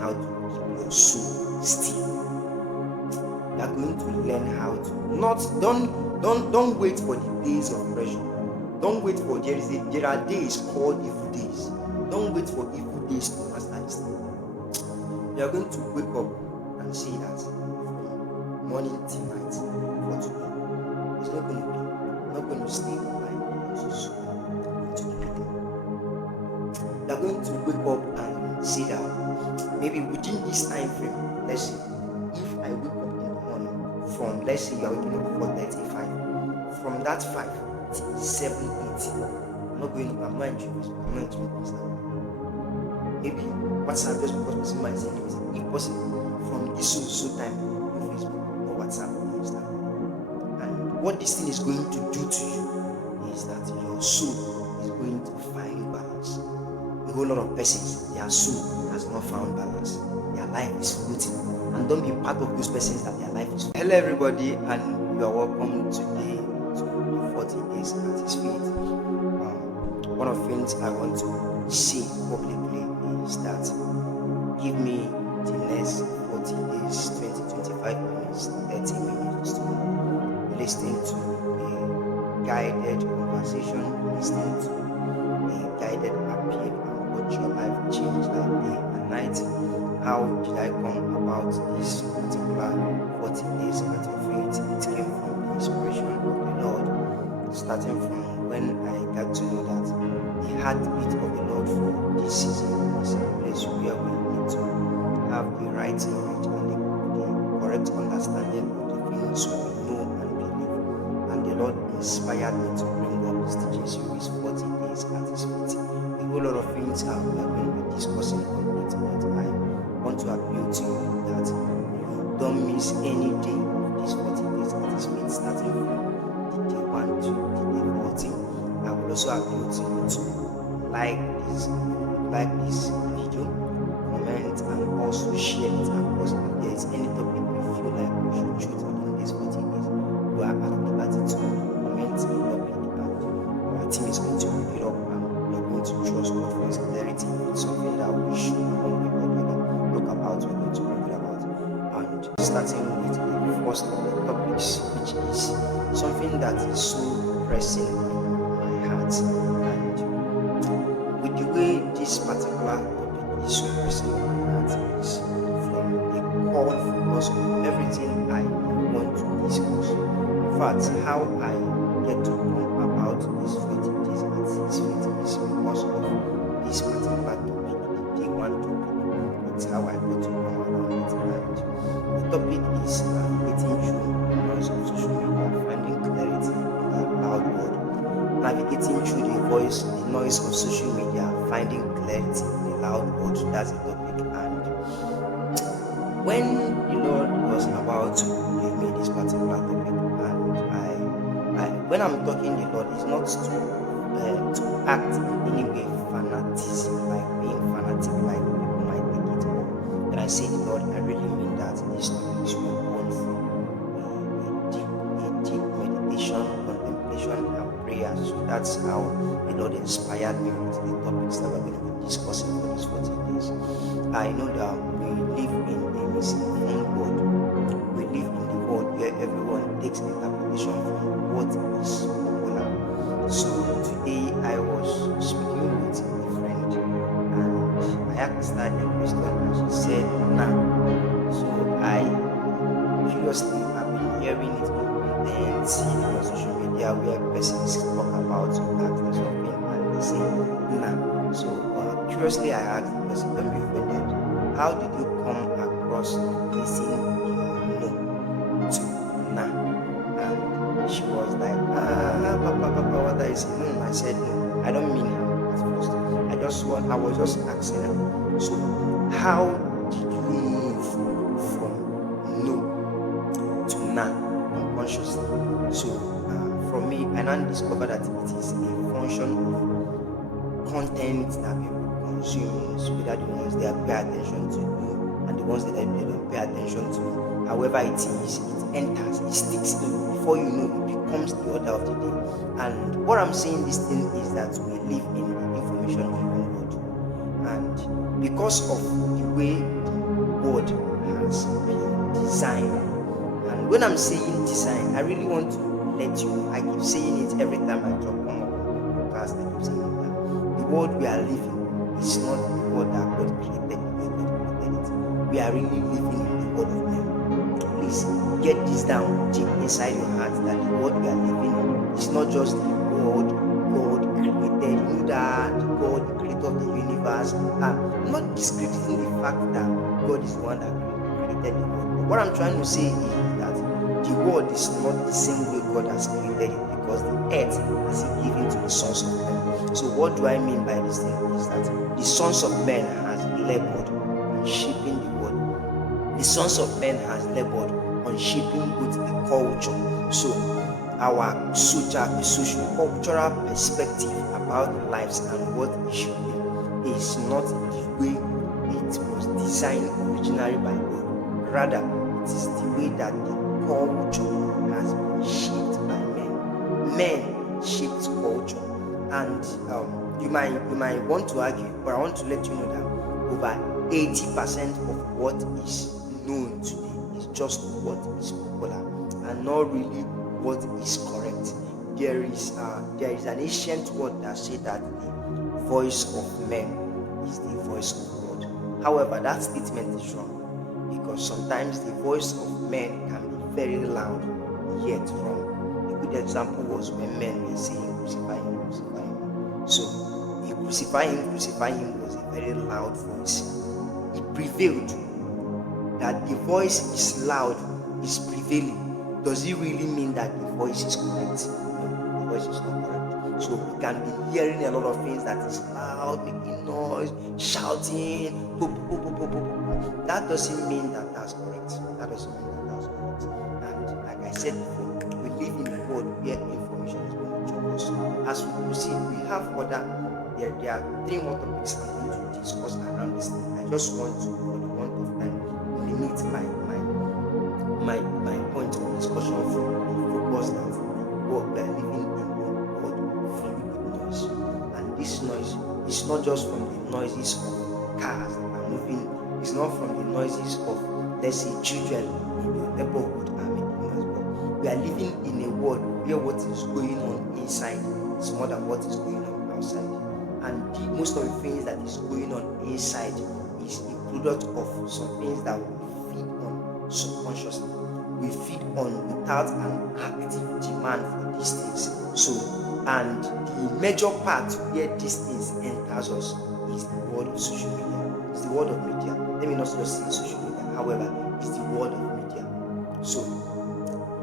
how to keep your soul still. You are going to learn how to don't wait for the days of pressure. Don't wait for there are days called evil days. Don't wait for evil days to master this thing. You are going to wake up and see that from morning till night for today. It's not going to be. You're not going to stay behind your soul. You are going to wake up and see that maybe within this time frame, let's say, if I wake up in the morning from, let's say you are waking up 4:35, from that 5 till 7:80, I'm not introducing that. Maybe WhatsApp, just because person might say anything. If possible, from this so time, no Facebook, no WhatsApp, no Instagram. And what this thing is going to do to you is that your soul is going to find balance. A whole lot of persons, their soul has not found balance. Their life is floating. And don't be part of those persons that their life is floating. Hello everybody, and you are welcome today to the 40 days at His feet. One of the things I want to say publicly is that give me the next 40 days, 20, 25 minutes, 30 minutes to listen to a guided conversation, listening to a guided appeal and watch your life change like day and night. How did I come about this particular 40 days at your feet? It came from the inspiration of the Lord, starting from when I got to know that the heartbeat of the Lord for this season is a place where we need to have the right knowledge and the correct understanding of the things we know and believe. And the Lord inspired me to bring up this teaching series 40 days at His feet. A whole lot of things we are going to be discussing on it, but I want to appeal to you that you don't miss any day of these 40 days at His feet, starting from the day 1 to the day 14. I will also appeal to you to like this video, comment, and also share it across. If there is any topic you feel like we should choose within these 40 days, you are at liberty to comment the topic, and our team is going to pick it up, and we are going to trust God for His clarity. It's something that we should look about, we're going to bring it about. And starting with the first of the topics, which is something that is so pressing in my heart, and with the way this particular topic is so pressing in my heart is from the core focus of everything I want to discuss. In fact, how I get to come about this 40 days at His feet is because of this particular topic, the day 1 topic. It's how I got to come around it. And the topic is navigating through the noise of social media, finding clarity in the loud world. Navigating through the noise of social media, finding clarity in the loud world. That's the topic. And when the Lord was about to give me this particular topic, and when I'm talking the Lord, it's not to act in any way fanatism, like being fanatic, like people might take it. Or when I say the Lord, I really mean that this topic is born from a deep meditation, contemplation, and prayer. So that's how the Lord inspired me with the topics that we're going to be discussing for these 40 days. I know that we live in a misinformed world. We live in the world where everyone takes interpretation from what is popular. So today I was speaking with a friend, and I asked her a question, and she said, "Nah." So curiously, I've been hearing it on content, seeing on social media where persons talk about something and they say, "Nah." So curiously, I asked the person, "Don't be offended. How did you come across placing your no to nah?" And she was like, Papa, what I said? No. I said, "No, I don't mean her at first. I was just asking her, so how did you move from no to nah unconsciously?" So from me, I now discovered that it is a function of content that people consume, whether the ones they pay attention to and the ones that they don't pay attention to. However it is, it enters, it sticks in. Before you know, it becomes the order of the day. And what I'm saying this thing is that we live in the information-driven world. and because of the way the world has been designed. And when I'm saying design, I really want to let you know. I keep saying it every time I drop one of the podcast. I keep saying it that the world we are living is not the world that God created the way God created it. We are really living in the world of men. Please get this down deep inside your heart that the world we are living in is not just the world God created. You know that God, the creator of the universe. I'm not discrediting the fact that God is the one that created the world. But what I'm trying to say is that the world is not the same way God has created it, because the earth has He given to the sons of men. So what do I mean by this thing is that the sons of men has labored on shaping the world. The sons of men has labored on shaping both the culture. So our social cultural perspective about lives and what it should be is not the way it was designed originally by God. Rather, it is the way that the culture has been shaped by men. Men shaped culture, and you might want to argue, but I want to let you know that over 80% of what is known today is just what is popular and not really what is correct. There is an ancient word that says that the voice of men is the voice of God. However, that statement is wrong, because sometimes the voice of men can be very loud yet wrong. A good example was when men were saying crucify him, crucify him. So the crucify him was a very loud voice. It prevailed. That the voice is loud, is prevailing, does it really mean that the voice is correct? No, the voice is not correct. So we can be hearing a lot of things that is loud, making noise, shouting, boop, boop, boop, boop, boop, boop. That doesn't mean that that's correct. That doesn't mean that that's correct. And like I said before, we live in a world where information is going to choke us. As we proceed, we have there are 3 more topics I'm going to discuss around this thing. I just want to, for the want of time, limit my point of discussion from the focus that what we are living in a world filled with noise. And this noise is not just from the noises of cars that are moving, it's not from the noises of, let's say, children in your neighborhood are making noise, but we are living in a world where what is going on inside is more than what is going on outside. And most of the things that is going on inside is a product of some things that we feed on subconsciously. We feed on without an active demand for these things. So, and the major part where these things enters us is the world of social media. It's the world of media. Let me not just say social media. However, it's the world of media. So,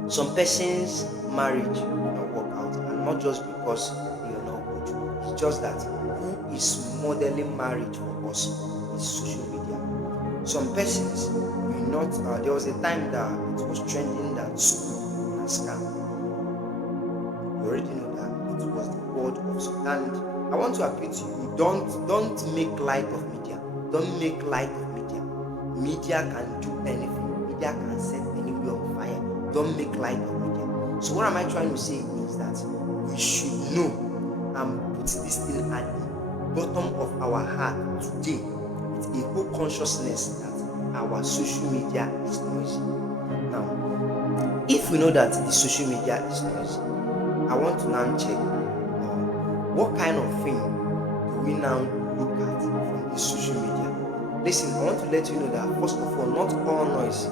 some persons' marriage will not work out, and not just because they are not good. It's just that who is modeling marriage for us is social media. Some persons will not. There was a time that it was trending that school was a scam. You already know that it was the world of school, and I want to appeal to you: don't make light of media. Don't make light of media. Media can do anything. Media can set anywhere on fire. Don't make light of media. So what am I trying to say is that we should know and put this thing at the bottom of our heart today with a whole consciousness that our social media is noisy. Now, if we know that the social media is noisy, I want to now check what kind of thing do we now look at from the social media. Listen, I want to let you know that first of all, not all noise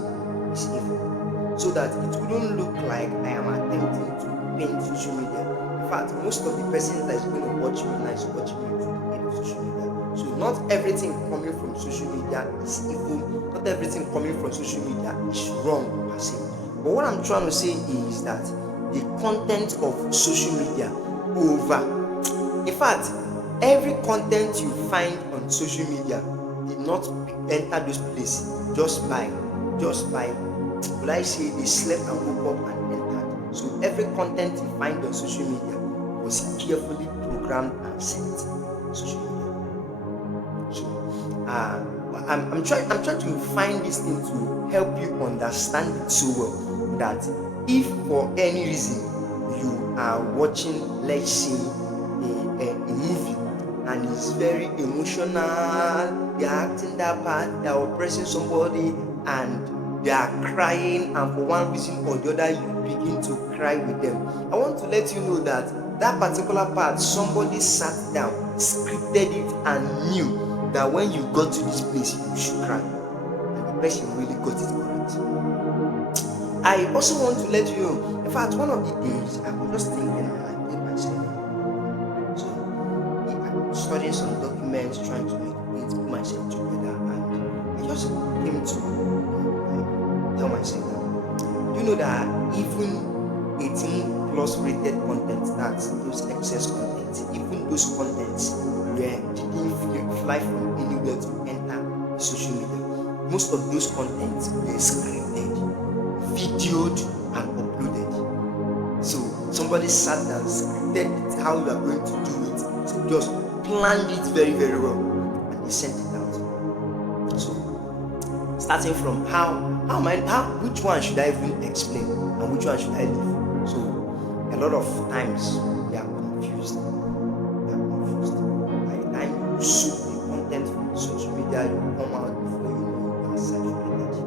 is evil, so that it wouldn't look like I am attempting to paint social media. In fact, most of the persons that is going to watch me now is watching me through the aid of social media. So not everything coming from social media is evil. Not everything coming from social media is wrong per se. But what I'm trying to say is that the content of social media in fact, every content you find on social media did not enter those places just by will I say they slept and woke up and entered. So every content you find on social media was carefully programmed and sent on social media. So I'm trying to find this thing to help you understand it so well that if for any reason you are watching, let's say, a movie and it's very emotional. They are acting that part, they are oppressing somebody, and they are crying, and for one reason or the other, you begin to cry with them. I want to let you know that that particular part, somebody sat down, scripted it, and knew that when you got to this place, you should cry. And the person really got it correct. I also want to let you know, in fact, one of the days I was just thinking and I told myself, so I'm studying some documents, trying to make it, put myself together, and I just came to tell myself that, do you know that even 18 plus rated content, that's those excess contents, even those contents where didn't fly from anywhere to enter social media, most of those contents were scripted, videoed, and uploaded. So somebody sat down, scripted it, how you are going to do it, so just planned it very, very well, and they sent it out. So starting from which one should I even explain and which one should I leave? So a lot of times we are confused. By the time you soak the content from social media, you come out before you know you are saturated,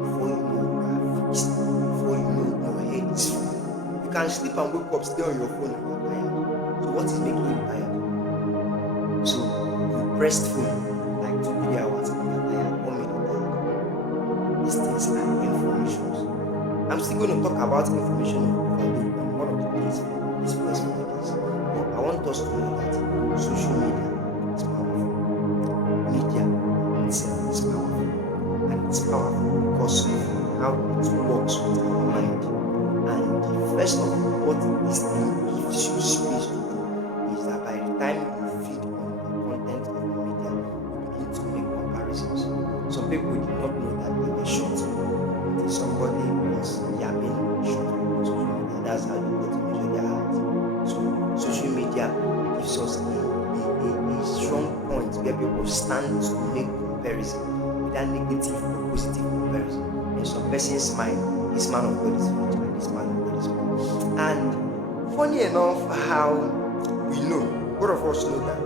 before you know you are fixed, before you know your head is full. You can sleep and wake up, stay on your phone and you're tired. So what is making you tired? So you pressed phone like 2-3 hours and you're tired. What made you tired? These things are informations. I'm still going to talk about information on one of the days for this first podcast. But I want us to know that social media is powerful. Media itself is powerful. And it's powerful because of how it works with our mind. And the first of what this thing gives you space to do is that by the time you feed on the content of the media, you begin to make comparisons. Some people did not know that they were short. Somebody was yapping short on social media. That's how you got to measure their height. So social media gives us a strong point where people stand to make comparison, whether negative or positive comparison. In some person's mind, this man of God is rich and this man of God is poor. And funny enough, how we know, both of us know that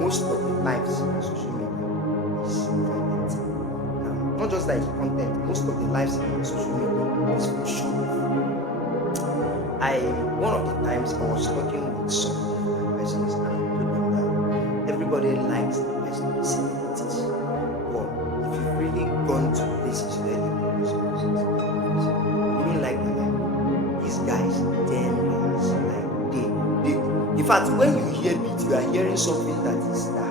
most of the lives on social media is content. Now, not just that it's content, most of the lives on social media is for show. One of the times I was talking with some of my persons and I told them that everybody likes the person with celebrities. But if you've really gone to places where they produce music, you don't like them like these guys, them guys, like they in fact when you hear beat, you are hearing something that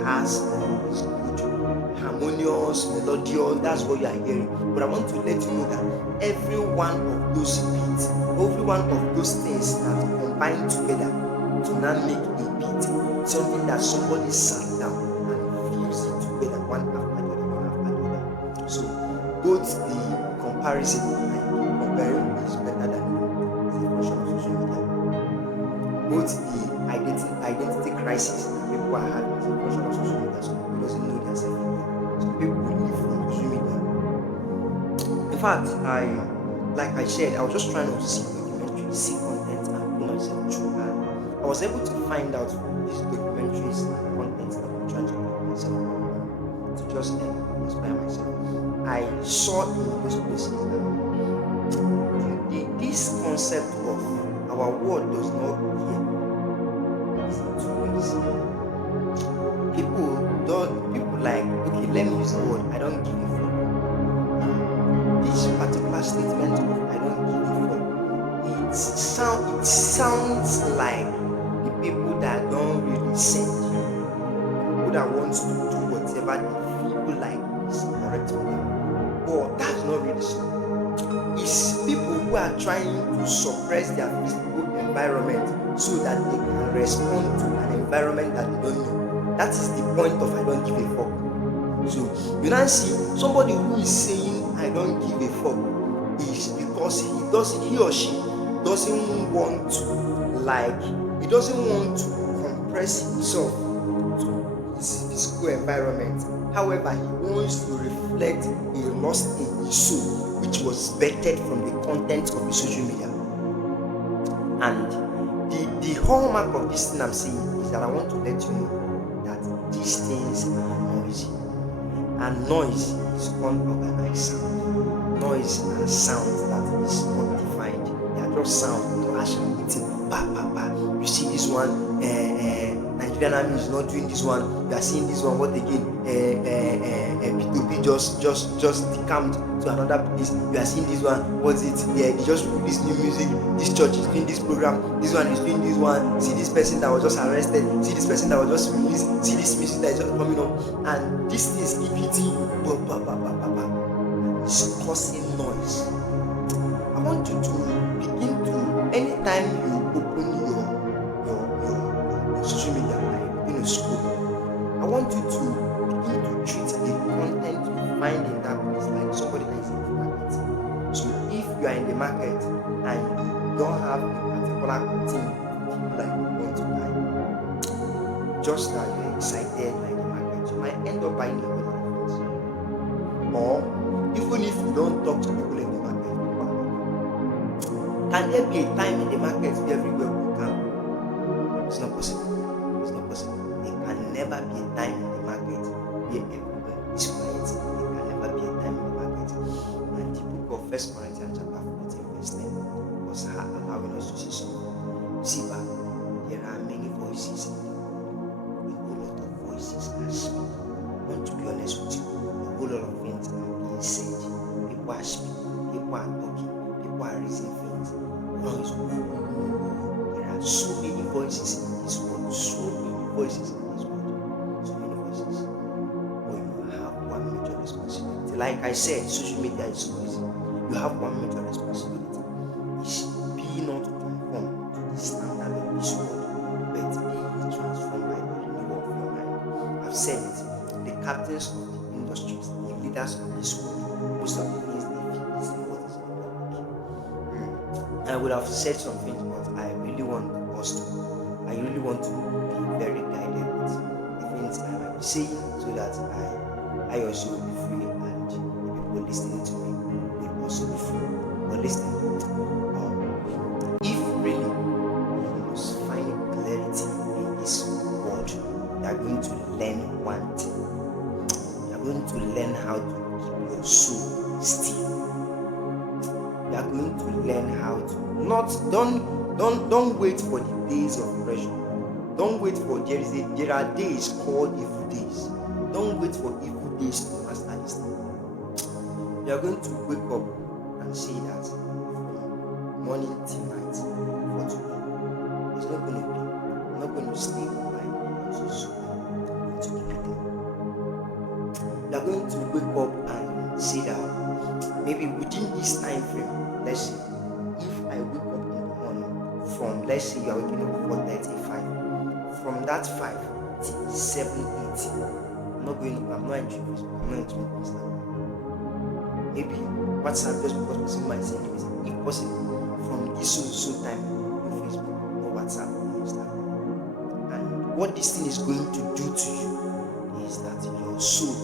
has is good, harmonious, melodious, that's what you are hearing. But I want to let you know that every one of those beats, every one of those things that combine together to now make a beat, something that somebody sat down and fused it together one after the other, one after the other. So both the comparison, like comparing is better than the version of social media. Both the identity crisis that people are having is a version of social media. Some people doesn't know their self. Some people live from social media. In fact, like I said, I was just trying to see documentaries, see content, and put myself through. And I was able to find out from these documentaries and content that I'm trying to put myself on to just inspire myself. I saw in those places that this concept of our world does not care is in two ways. People like, okay, let me use the word I don't give a fuck. This particular statement of I don't give a fuck, it sounds like the people that don't really send you, people that want to do whatever they feel like is correct for them. But that's not really so. It's people who are trying to suppress their physical environment so that they can respond to an environment that they don't know. That is the point of I don't give a fuck. So you now see somebody who is saying I don't give a fuck is because he or she doesn't want to compress himself to his physical environment. However, he wants to reflect a lost in his soul, which was vetted from the content of the social media. And the hallmark of this thing I'm saying is that I want to let you know these things are noisy. And noise is unorganized sound. Noise and sound that is not defined. They are just sound clashing, hitting, pa pa pa. You see this one, Nigerian army is not doing this one. You are seeing this one. What again? P2P just decamped to another place. You are seeing this one. What's it? Yeah, they just release new music. This church is doing this program. This one is doing this one. See this person that was just arrested. See this person that was just released. See this music that is just coming up. And these things keep hitting. It's causing noise. I want you to begin to, anytime you open your social media, like in a school, I want you to begin to treat the content you find in that place like somebody that is in the market. So if you are in the market and you don't have a particular thing that you want to buy, just that you're excited like the market, you might end up buying a whole lot of things. Or even if you don't talk to people in the market, can there be a time in the market where everywhere will come? It's not possible. It's not possible. There can never be a time in the market where everywhere is quiet. There can never be a time in the market. And the book of 1 Corinthians chapter 14 verse 10 was allowing us to see something. You see, but there are many voices in the world. A whole lot of voices are speaking. I want to be honest with you. A whole lot of things are being said. People are speaking. People are talking. People are raising things. There are so many voices in this world, so many voices in this world, so many voices. But you have one major responsibility. Like I said, social media is noisy. You have one major responsibility. It's be not conformed to the standard of this world, but be transformed by the renewal of your mind. I've said it. The captains of the industries, the leaders of this world, most of the things they feel is what is in public. I would have said some things, but I really want to be very guided with the things I might be saying, so that I also will be free, and the people listening to me will also be free. But listen, if really you must find clarity in this world, you are going to learn one thing. You are going to learn how to keep your soul still. You are going to learn how to don't wait for the days of pressure. Don't wait for there are days called evil days. Don't wait for evil days to master this thing. You are going to wake up and see that from morning till night for today. It's not going to be. I'm not going to stay online because to keep it there. You are going to wake up and see that maybe within this time frame, let's say, if I wake up in the morning from, let's say you are waking up 4:35, from that 5 till 7:80, I'm not entering Facebook, I'm not entering Instagram. Maybe WhatsApp, just because person might say anything. If possible, from this so time, no Facebook, no WhatsApp, no Instagram. And what this thing is going to do to you is that your soul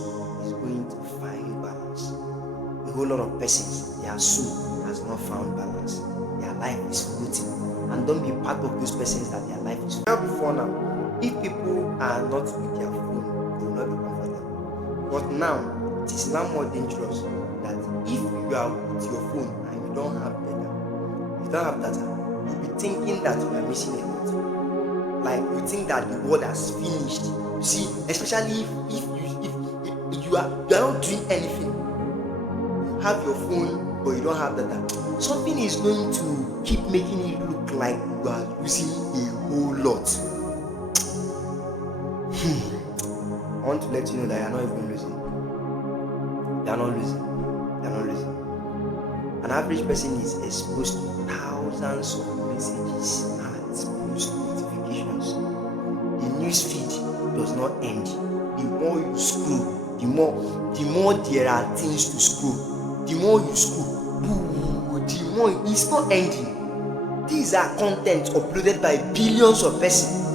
is going to find balance. A whole lot of persons, their soul has not found balance. Their life is floating. And don't be part of those persons that their life is floating. Before now, if people are not with their phone, they will not be comfortable. But now, it is now more dangerous that if you are with your phone and you don't have data, you'll be thinking that you are missing a lot. Like you think that the world has finished. You see, especially if you are not doing anything. You have your phone, but you don't have data. Something is going to keep making it look like you are losing a whole lot. I want to let you know that you are not even losing. You are not losing. You are not losing. An average person is exposed to thousands of messages and post notifications. The news feed does not end. The more you scroll, the more there are things to scroll. The more you scroll, the more it's not ending. These are content uploaded by billions of persons.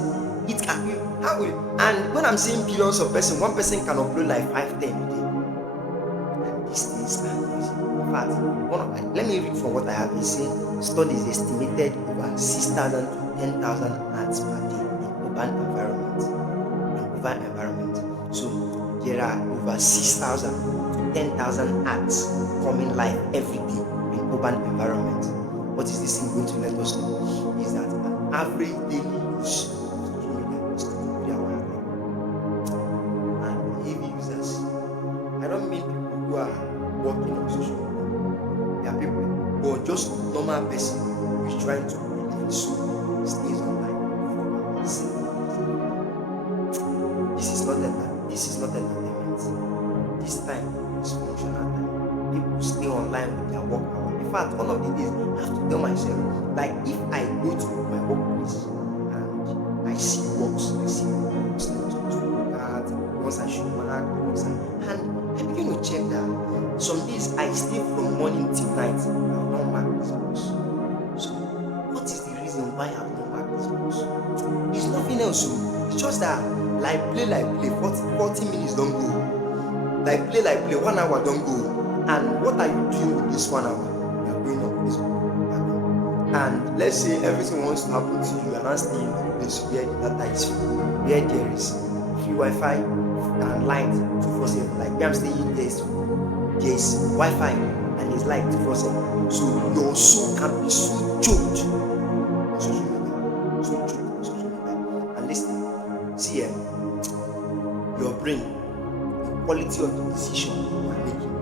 It can be how will, and when I'm saying billions of persons, one person can upload like 5-10 a day. And these things are noisy. In fact, let me read from what I have been saying. Studies estimated over 6,000 to 10,000 ads per day in urban environments. over environment. So there are over 6,000 to 10,000 acts coming live every day in urban environment. What is this thing going to let us know? Is that an average daily use of social media is 2 to 3 hours and heavy users. I don't mean people who are working on social media. There are people who are just normal person who is trying to live his soul, stays online for hours. This is not entertainment. This time is functional time. People stay online with their work hour. In fact, one of the days I have to tell myself, like if I go to my workplace and I see works that I'm supposed to look at, once I should mark, and I begin to check that some days I stay from morning till night. I have not marked these books. So what is the reason why I have not marked these books? It's nothing else. It's just that like play, 40 minutes don't go. Like play, 1 hour don't go. And what are you doing with this 1 hour? You are going on Facebook. And let's say everything wants to happen to you, and I'm staying in a place where the data is free, where there is free Wi-Fi and light 247. Like where I'm staying, there's Wi-Fi and there's light 247. So your soul can be so choked on social media. So choked on social media. And listen, see here, your brain, the quality of the decision you are making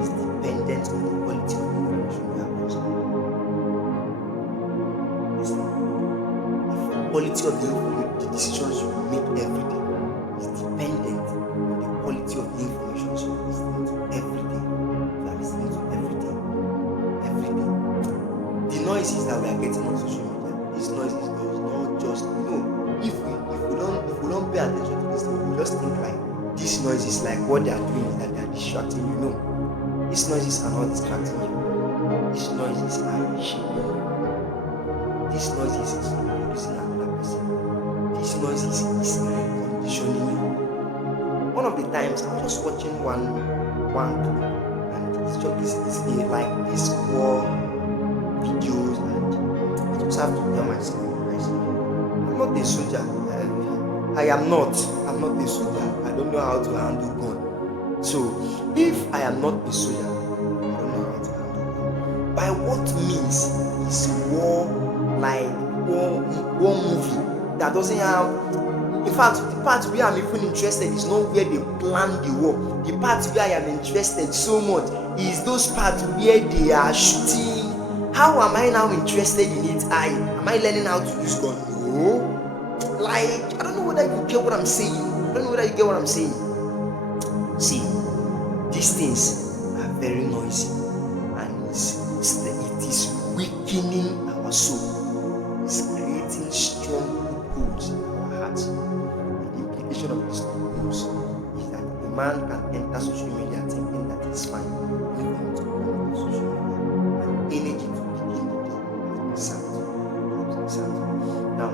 is dependent on the quality of the information you are consuming. Listen, the quality of the decisions you make every day is dependent on the quality of the information you are listening to every day. You are listening to every day. The noises that we are getting on social media, these noises does not just, if we don't pay attention to this thing, we just think like these noises, like what they are doing is that they are distracting you. No, these noises are not distracting you. These noises are shaping you. These noises is producing another person. These noises is conditioning you. One of the times I was just watching one clip, and it's just this like this war videos, and I just have to tell myself, I'm not a soldier. I'm not a soldier. I don't know how to handle gun. So if I am not a soldier, I don't know how to handle gun. By what means is war movie that doesn't have? In fact, the part where I'm even interested is not where they plan the war. The part where I am interested so much is those parts where they are shooting. How am I now interested in it? Am I learning how to use gun? No. Like, I don't know whether you get what I'm saying. See, these things are very noisy, and it is weakening our soul. It's creating strong loopholes in our hearts. And the implication of these loopholes is that a man can enter social media thinking that it's fine, leave him to come on social media, and energy to begin the day has been sapped. Now,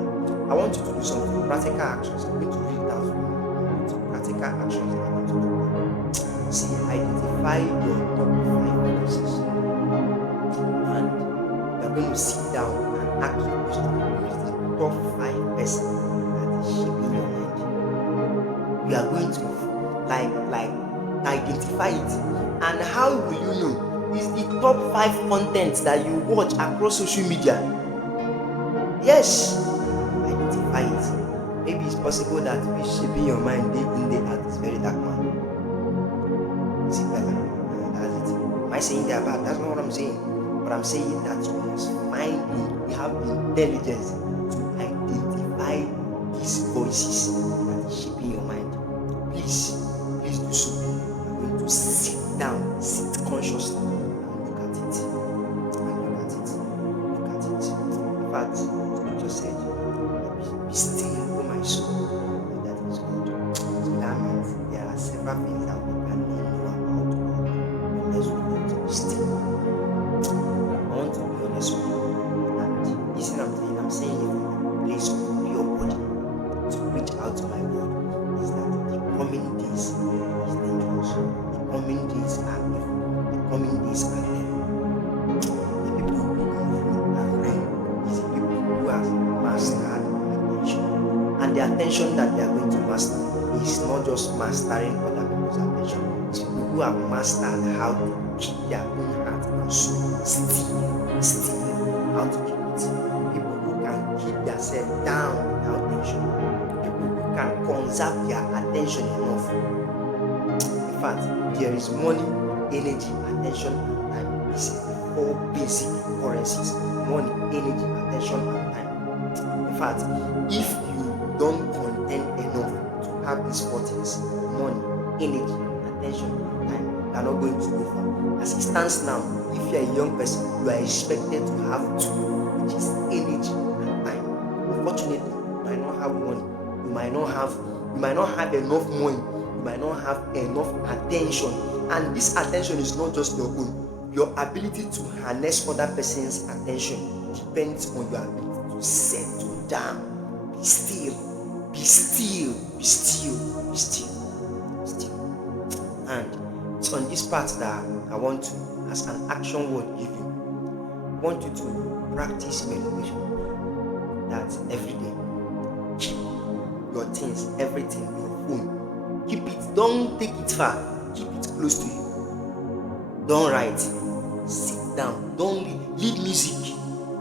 I want you to do some practical actions. I'm going to read it out for you. Some practical actions that I want you to do. See, identify your top 5 voices. And you're going to sit down and ask your question. Who is the top 5 person that is shaping your mind? You are going to like identify it. And how will you know? Is the top 5 content that you watch across social media? Yes, identify it. Maybe it's possible that we shaping your mind day in, day out is very dark man. See better. That's it. Am I saying they're bad? That's not what I'm saying. But I'm saying that you must you have the intelligence to identify these voices that is shaping your mind. Please do so. I'm going to sit down, sit consciously, and look at it. In fact, scripture said, be still, O my soul, and that is God. So that means there are several things that we can know about God unless we want to be still. I want to be honest with you, and this is what I'm saying it from the place of pure body to reach out to my word is that the coming days is dangerous. The coming days are evil. The coming days And the attention that they are going to master is not just mastering other people's attention. It's people who have mastered how to keep their own heart and soul still, how to keep it. People who can keep themselves down without tension. People who can conserve their attention enough. In fact, there is money, energy, attention, and time. This is the 4 basic currencies: money, energy, attention, and time. In fact, if you don't contend enough to have these 4 things: money, energy, attention, and time, you are not going to go far. As it stands now, if you are a young person, you are expected to have 2, which is energy and time. Unfortunately, you might not have money, you might not have enough money, you might not have enough attention. And this attention is not just your own. Your ability to harness other person's attention depends on your ability to settle down. Be still. And it's on this part that I want to, as an action word, give you. I want you to practice meditation. That every day. Keep your things, everything, your phone. Keep it. Don't take it far. Keep it close to you. Don't write. Sit down. Don't leave music.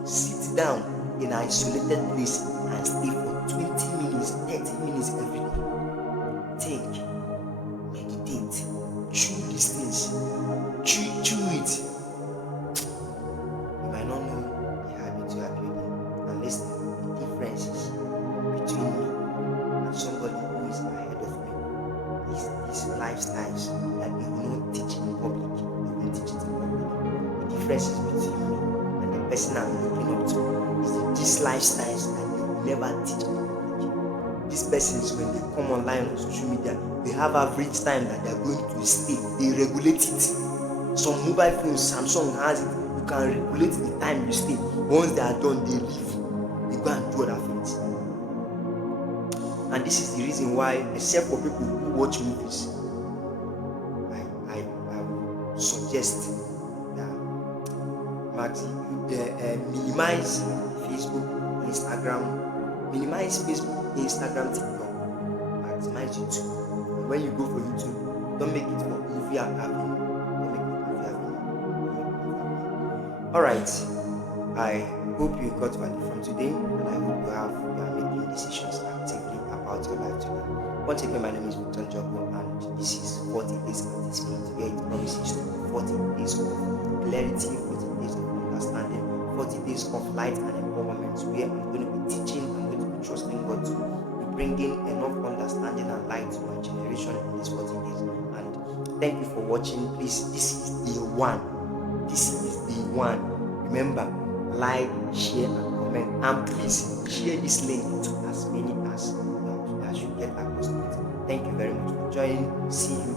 Sit down in an isolated place and stay for 20 minutes, 30 minutes every day. Think. Meditate. Chew these things. Chew it. You might not know the habit you are building, and listen, the differences between me and somebody who is ahead of me is these lifestyles that they will not teach in public. They won't teach it in public. The differences between me and the person I'm looking up to is these lifestyles that they will never teach in public. These persons, when they come online on social media, they have average time that they are going to stay. They regulate it. Some mobile phones, Samsung has it. You can regulate the time you stay. Once they are done, they leave. They go and do other things. And this is the reason why, except for people who watch movies, I would suggest that minimize Facebook, Instagram, TikTok, maximize YouTube. And when you go for YouTube, don't make it for movie avenue. Alright, I hope you got value from today, and I hope you are making decisions actively about your life today. Once again, my name is Njoku, and this is 40 Days at this Point, where it promises to be 40 days of clarity, 40 days of understanding, 40 days of light and empowerment, where I'm going to be teaching, I'm going to be trusting God to be bringing enough understanding and light to my generation in these 40 days. And thank you for watching. Please, this is the one. Remember, like, share, and comment, and please share this link to as many as you get across to it. Thank you very much for joining. See you